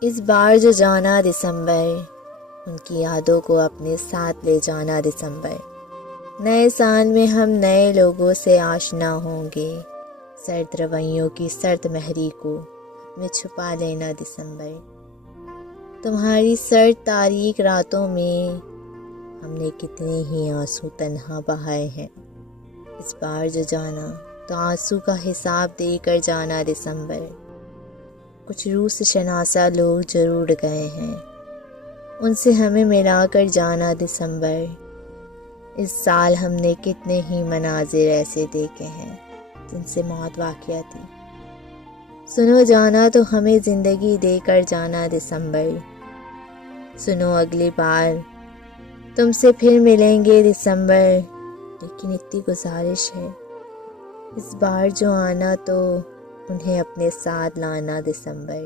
اس بار جو جانا دسمبر، ان کی یادوں کو اپنے ساتھ لے جانا دسمبر۔ نئے سال میں ہم نئے لوگوں سے آشنا ہوں گے، سرد رویوں کی سرد مہری کو میں چھپا لینا دسمبر۔ تمہاری سرد تاریک راتوں میں ہم نے کتنے ہی آنسو تنہا بہائے ہیں۔ اس بار جو جانا تو آنسو کا حساب دے کر جانا دسمبر۔ کچھ روح سے شناسا لوگ ضرور گئے ہیں، ان سے ہمیں ملا کر جانا دسمبر۔ اس سال ہم نے کتنے ہی مناظر ایسے دیکھے ہیں جن سے موت واقعہ تھی۔ سنو جانا تو ہمیں زندگی دے کر جانا دسمبر۔ سنو اگلی بار تم سے پھر ملیں گے دسمبر، لیکن اتنی گزارش ہے اس بار جو آنا تو انہیں اپنے ساتھ لانا دسمبر۔